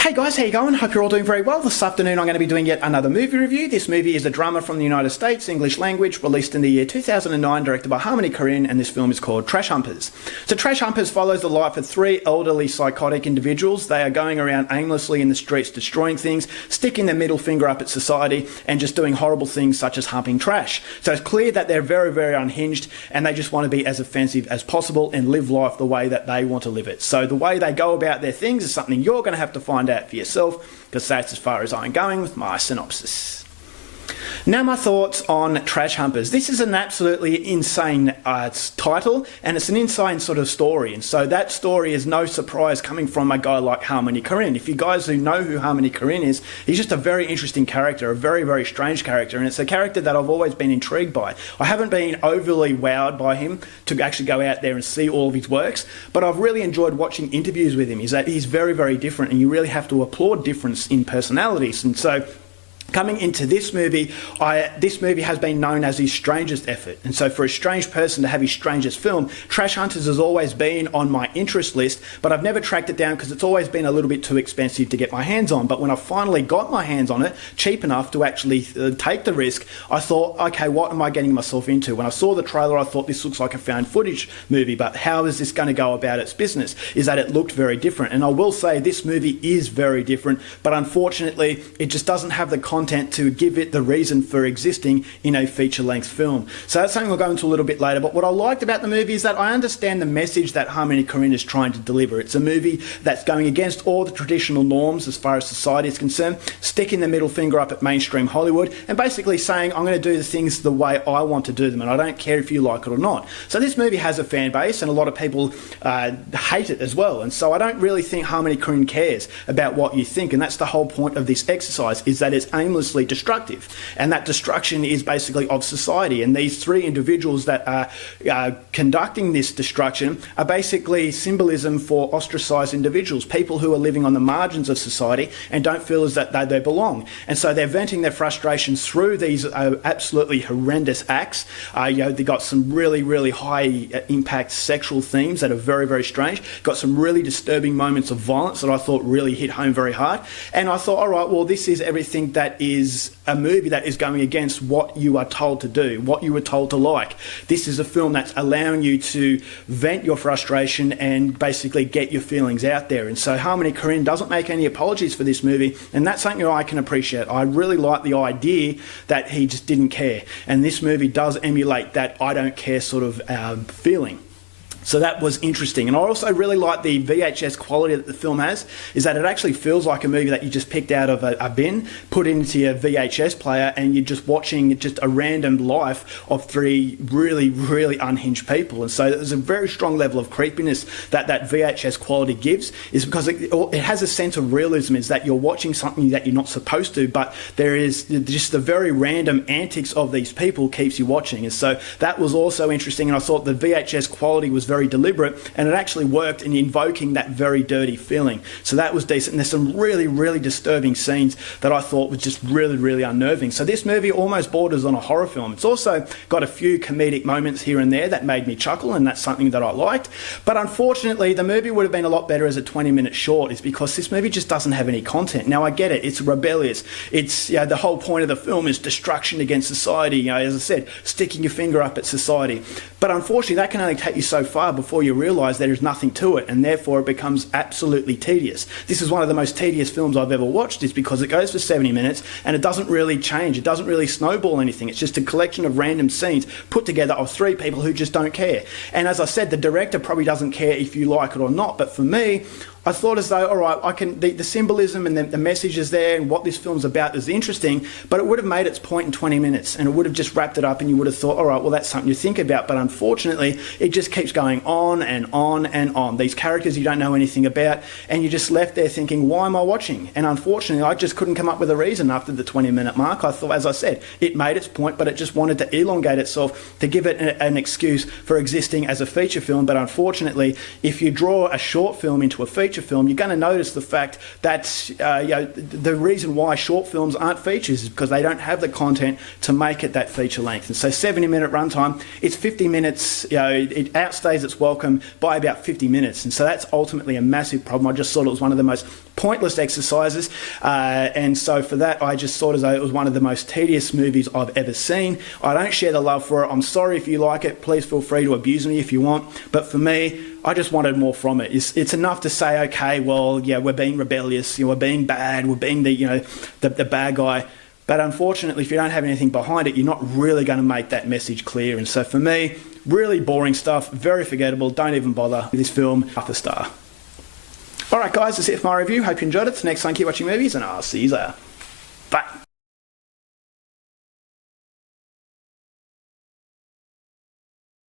Hey guys, how you going? Hope you're all doing very well. This afternoon I'm going to be doing yet another movie review. This movie is a drama from the United States, English language, released in the year 2009, directed by Harmony Korine, and this film is called Trash Humpers. So Trash Humpers follows the life of three elderly psychotic individuals. They are going around aimlessly in the streets destroying things, sticking their middle finger up at society, and just doing horrible things such as humping trash. So it's clear that they're very, very unhinged, and they just want to be as offensive as possible and live life the way that they want to live it. So the way they go about their things is something you're going to have to find out for yourself, because that's as far as I'm going with my synopsis. Now my thoughts on Trash Humpers. This is an absolutely insane title, and it's an insane sort of story, and so that story is no surprise coming from a guy like Harmony Korine. If you guys who know who Harmony Korine is, he's just a very interesting character, a very, very strange character, and it's a character that I've always been intrigued by. I haven't been overly wowed by him to actually go out there and see all of his works, but I've really enjoyed watching interviews with him. Is that he's very, very different, and you really have to applaud difference in personalities, and so coming into this movie, this movie has been known as his strangest effort. And so for a strange person to have his strangest film, Trash Humpers has always been on my interest list, but I've never tracked it down because it's always been a little bit too expensive to get my hands on. But when I finally got my hands on it, cheap enough to actually take the risk, I thought, okay, what am I getting myself into? When I saw the trailer, I thought this looks like a found footage movie, but how is this going to go about its business? Is that it looked very different. And I will say this movie is very different, but unfortunately, it just doesn't have the content to give it the reason for existing in a feature-length film. So that's something we'll go into a little bit later, but what I liked about the movie is that I understand the message that Harmony Korine is trying to deliver. It's a movie that's going against all the traditional norms as far as society is concerned, sticking the middle finger up at mainstream Hollywood, and basically saying, I'm going to do the things the way I want to do them, and I don't care if you like it or not. So this movie has a fan base, and a lot of people hate it as well, and so I don't really think Harmony Korine cares about what you think, and that's the whole point of this exercise, is that it's aimlessly destructive, and that destruction is basically of society, and these three individuals that are conducting this destruction are basically symbolism for ostracised individuals, people who are living on the margins of society and don't feel as that they belong, and so they're venting their frustrations through these absolutely horrendous acts. They've got some really, really high impact sexual themes that are very, very strange, got some really disturbing moments of violence that I thought really hit home very hard, and I thought, all right, well, this is everything that is a movie that is going against what you are told to do, what you were told to like. This is a film that's allowing you to vent your frustration and basically get your feelings out there. And so Harmony Korine doesn't make any apologies for this movie, and that's something that I can appreciate. I really like the idea that he just didn't care, and this movie does emulate that I don't care sort of feeling. So that was interesting. And I also really like the VHS quality that the film has, is that it actually feels like a movie that you just picked out of a bin, put into your VHS player, and you're just watching just a random life of three really, really unhinged people. And so there's a very strong level of creepiness that that VHS quality gives, is because it has a sense of realism, is that you're watching something that you're not supposed to, but there is just the very random antics of these people keeps you watching. And so that was also interesting, and I thought the VHS quality was very deliberate, and it actually worked in invoking that very dirty feeling. So that was decent, and there's some really, really disturbing scenes that I thought was just really, really unnerving. So this movie almost borders on a horror film. It's also got a few comedic moments here and there that made me chuckle, and that's something that I liked. But unfortunately, the movie would have been a lot better as a 20-minute short, is because this movie just doesn't have any content. Now, I get it, it's rebellious. It's, the whole point of the film is destruction against society, as I said, sticking your finger up at society. But unfortunately, that can only take you so far before you realise there is nothing to it, and therefore it becomes absolutely tedious. This is one of the most tedious films I've ever watched, is because it goes for 70 minutes and it doesn't really change. It doesn't really snowball anything. It's just a collection of random scenes put together of three people who just don't care. And as I said, the director probably doesn't care if you like it or not, but for me, I thought as though, all right, I can the symbolism and the messages there and what this film's about is interesting, but it would have made its point in 20 minutes, and it would have just wrapped it up, and you would have thought, all right, well, that's something to think about. But unfortunately, it just keeps going on and on and on. These characters you don't know anything about, and you're just left there thinking, why am I watching? And unfortunately, I just couldn't come up with a reason after the 20-minute mark. I thought, as I said, it made its point, but it just wanted to elongate itself to give it an excuse for existing as a feature film. But unfortunately, if you draw a short film into a feature feature film, you're going to notice the fact that the reason why short films aren't features is because they don't have the content to make it that feature length. And so 70-minute runtime, it's 50 minutes, it outstays its welcome by about 50 minutes. And so that's ultimately a massive problem. I just thought it was one of the most pointless exercises, and so for that I just thought as though it was one of the most tedious movies I've ever seen. I don't share the love for it. I'm sorry if you like it. Please feel free to abuse me if you want, but for me, I just wanted more from it. It's enough to say, okay, well, yeah, we're being rebellious, we're being bad, we're being the bad guy. But unfortunately, if you don't have anything behind it, you're not really going to make that message clear. And so for me, really boring stuff, very forgettable. Don't even bother with this film. Half a star. Alright guys, that's it for my review. Hope you enjoyed it. Next time, keep watching movies and I'll see you later. Bye.